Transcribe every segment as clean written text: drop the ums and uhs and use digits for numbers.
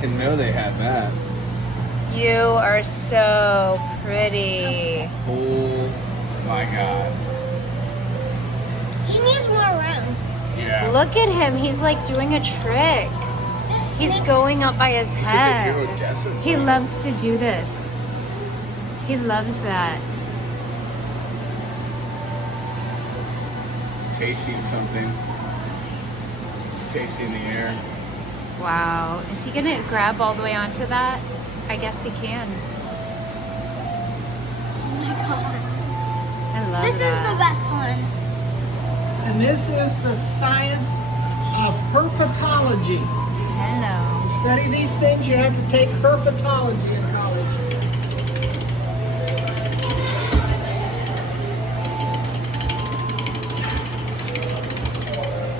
didn't know they had that. You are so pretty. Oh my god. He needs more room. Yeah. Look at him. He's like doing a trick. He's going up by his head. Look at the iridescence He on it. loves to do this. He loves that. He's tasting something. He's tasting the air. Wow. Is he gonna grab all the way onto that? I guess he can. Oh my god. I love This is that. the best one. And this is the science of herpetology. Hello. To study these things, you have to take herpetology in college.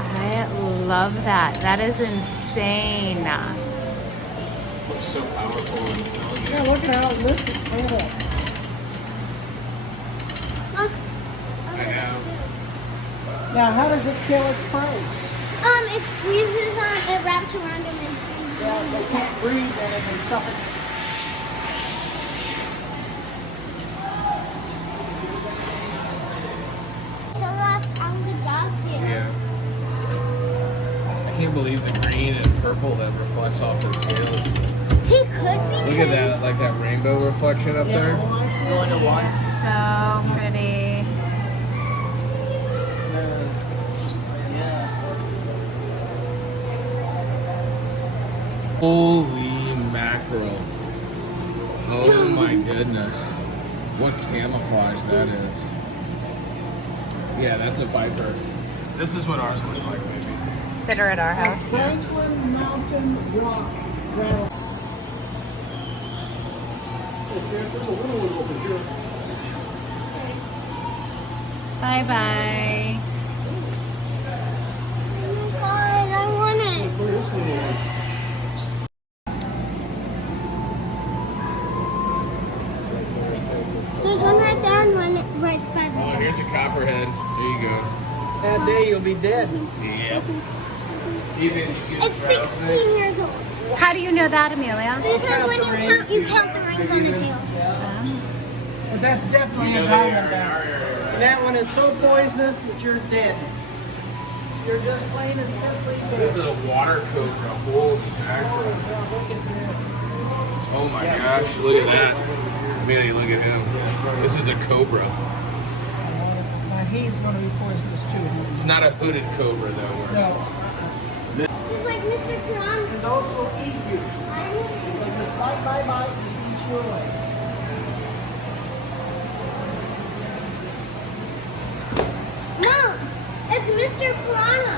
I love that. That is insane. Looks so powerful and elegant. Yeah, look at how this is set up. Look. I know. Now, how does it kill its prey? It squeezes it wraps around him and squeezes Yeah, him. they can't breathe and it can suffocate. Kill us, I was adopted. Yeah. I can't believe the green and purple that reflects off the scales. He could be Look at that, like that rainbow reflection up there. So pretty. Holy mackerel. Oh my goodness. What camouflage that is. Yeah, that's a viper. This is what ours look like, maybe. That are at our house. Franklin Mountain Rock. Rattlesnake. There's a little one over here. Bye bye. Oh my god, I want it. There's one right there and one right by Oh, there. here's a copperhead. There you go. That day you'll be dead. Yep. Even you see the It's rattlesnake? 16 years old. How do you know that, Amelia? Because when you count the rings on the tail. But that's definitely a diamondback. And that one is so poisonous that you're dead. You're just plain and simply This is dead. a water cobra. Holy mackerel. Oh my gosh, look at that. Amelia, look at him. This is a cobra. Now he's going to be poisonous too. It's not a hooded cobra though. No. He's like Mr. Piranha. And those will eat you. They just bite, just eat you away. No, it's Mr. Piranha.